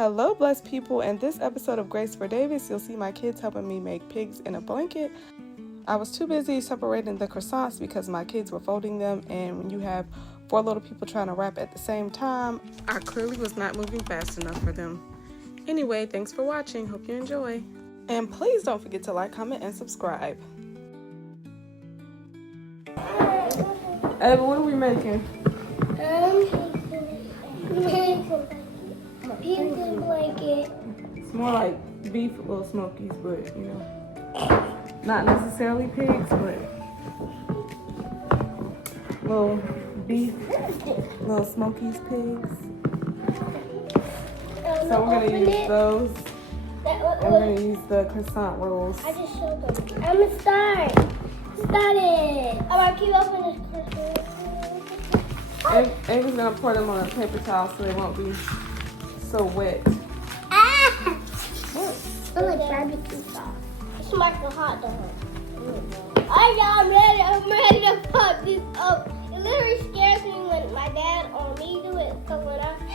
Hello, blessed people. In this episode of Grace for Davis, you'll see my kids helping me make pigs in a blanket. I was too busy separating the croissants because my kids were folding them, and when you have 4 little people trying to wrap at the same time, I clearly was not moving fast enough for them. Anyway, thanks for watching. Hope you enjoy. And please don't forget to like, comment, and subscribe. Ava, what are we making? Pizza blanket. It's more like beef little smokies, but you know, not necessarily pigs, but little beef, little smokies pigs. So we're gonna use those, and we're gonna use the croissant rolls. I just showed them. I'm gonna start. Start it. I'm gonna keep opening this croissant. Ava's gonna pour them on a paper towel so they won't be so wet. Ah! What? I like barbecue sauce. It's like a hot dog. Alright, y'all, I'm ready to pop this up. It literally scares me when my dad or me do it. So when I be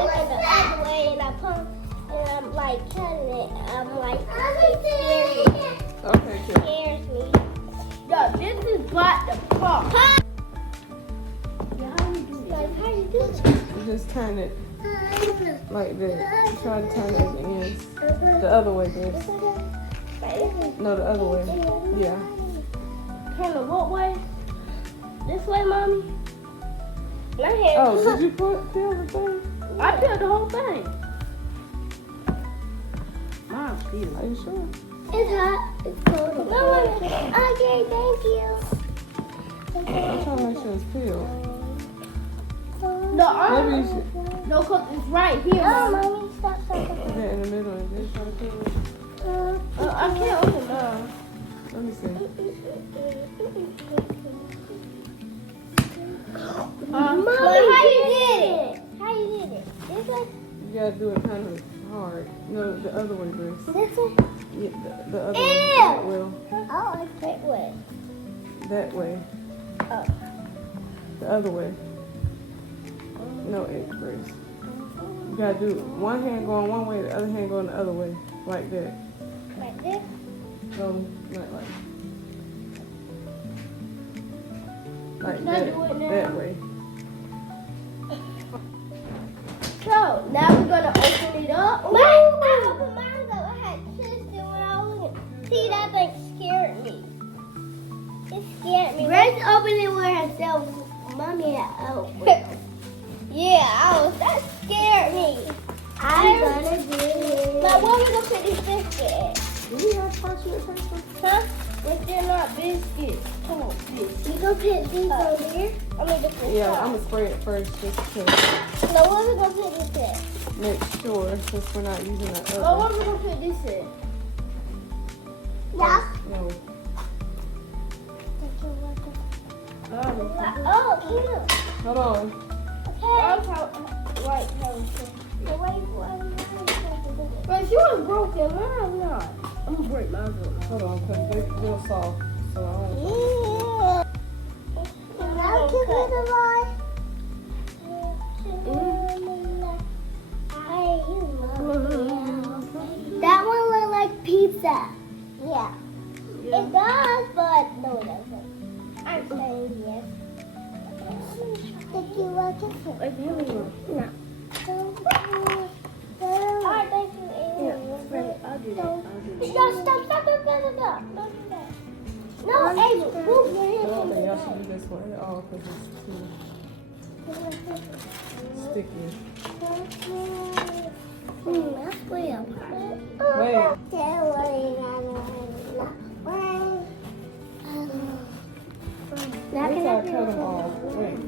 looking the other way and I pump and I'm like cutting it, I'm like, it scares me. Okay, It cool. scares me. Yo, this is about to pop. How do you do this? You just turn it like this. Try to turn it at the ends. The other way, Grace. No, the other way. Yeah. Turn it what way? This way, Mommy? My hand. Oh, did you peel the thing? I peeled the whole thing. Mom's peeled. Are you sure? It's hot. It's cold. No, okay, thank you. I'm trying to make sure it's peeled. No, Maybe you should. no, cause it's right here. No, Mommy, stop. Put it in the middle and then try to peel it. I can't open now. Let me see. Mommy, how you did it? How you did it? This way? You gotta do it kind of hard. No, the other way, Grace. This way? Yeah, the other way. That way. Oh, it's that way. That way. Oh. The other way. No, Grace. You gotta do one hand going one way, the other hand going the other way. Like that. Like this? No, not like. Like Can I do it now? that way. So, now we're gonna open it up. I opened mine up. I had kissed it when I was looking. See, that thing scared me. It scared me. Grace opened it with herself. Mommy had opened. Yeah, that scared me. I'm gonna do it. Now, what we gonna put this biscuit at? Do we have parchment paper? Huh? But they're not biscuits. Come on, biscuits. You gonna put these over here? I'm gonna put Yeah, I'm gonna spray it first just to now, what we gonna put this at? make sure, since we're not using that Oh, other. what we gonna put this at? Yeah. No. Oh, cute. Hold on. Okay. But you was broken, mine's not. I'm gonna break mine. Hold on, because they're real soft. So I want Yeah. Now give me the line. That one looks like pizza. Yeah. It does, but no, it doesn't. I'm saying yes. Did you like it? No. Alright, thank you, Amy. I'll do that. Stop. Don't do that. No, Amy, move your I hand don't from think the y'all should side. do this one at all because it's too sticky. That's way up. Wait. Now Wait can till I I cut them off. Wait.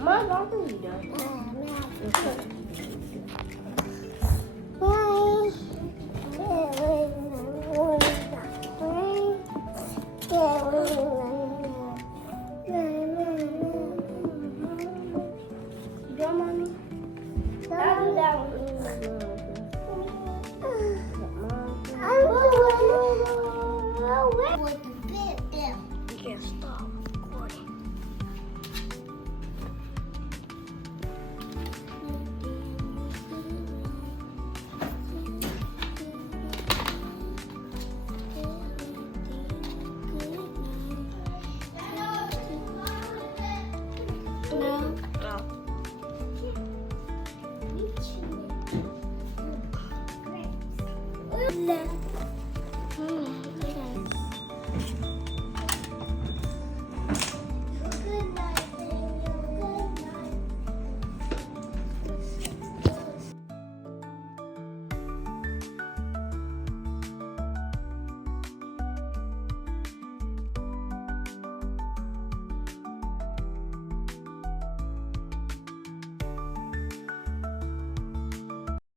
Mom, don't do you done. Mommy? I'll do that one. With the bit down. You can't stop recording. No. No.